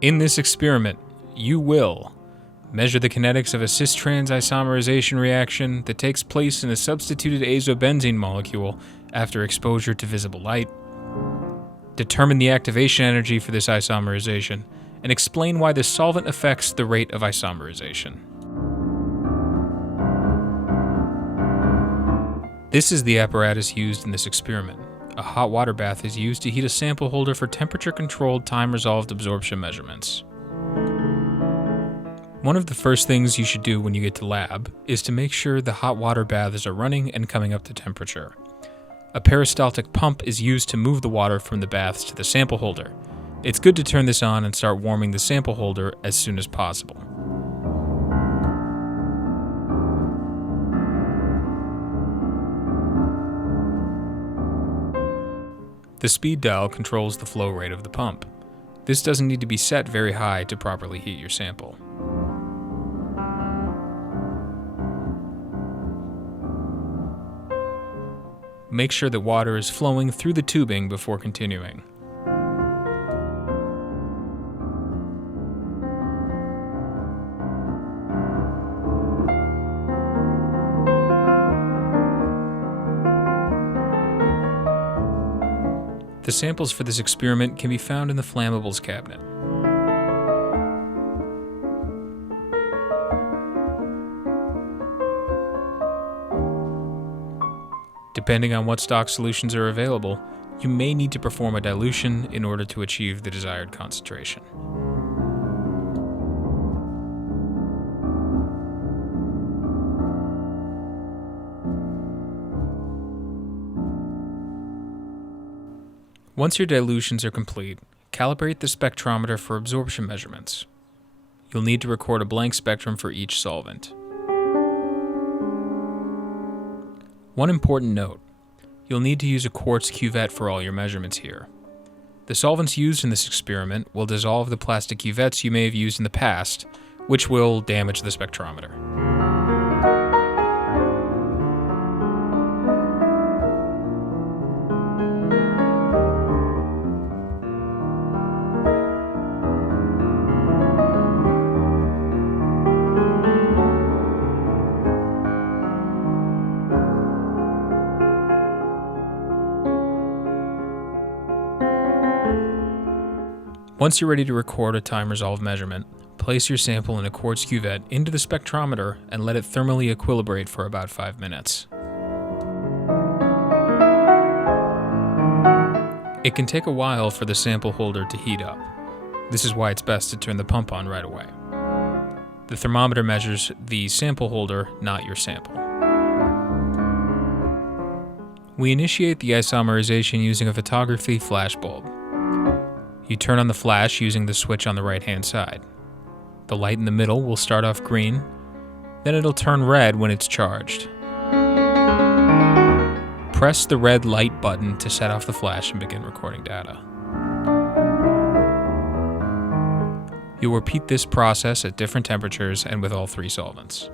In this experiment, you will measure the kinetics of a cis-trans isomerization reaction that takes place in a substituted azobenzene molecule after exposure to visible light, determine the activation energy for this isomerization, and explain why the solvent affects the rate of isomerization. This is the apparatus used in this experiment. A hot water bath is used to heat a sample holder for temperature-controlled, time-resolved absorption measurements. One of the first things you should do when you get to lab is to make sure the hot water baths are running and coming up to temperature. A peristaltic pump is used to move the water from the baths to the sample holder. It's good to turn this on and start warming the sample holder as soon as possible. The speed dial controls the flow rate of the pump. This doesn't need to be set very high to properly heat your sample. Make sure that water is flowing through the tubing before continuing. The samples for this experiment can be found in the flammables cabinet. Depending on what stock solutions are available, you may need to perform a dilution in order to achieve the desired concentration. Once your dilutions are complete, calibrate the spectrometer for absorption measurements. You'll need to record a blank spectrum for each solvent. One important note, you'll need to use a quartz cuvette for all your measurements here. The solvents used in this experiment will dissolve the plastic cuvettes you may have used in the past, which will damage the spectrometer. Once you're ready to record a time-resolved measurement, place your sample in a quartz cuvette into the spectrometer and let it thermally equilibrate for about 5 minutes. It can take a while for the sample holder to heat up. This is why it's best to turn the pump on right away. The thermometer measures the sample holder, not your sample. We initiate the isomerization using a photography flash bulb. You turn on the flash using the switch on the right-hand side. The light in the middle will start off green, then it'll turn red when it's charged. Press the red light button to set off the flash and begin recording data. You'll repeat this process at different temperatures and with all 3 solvents.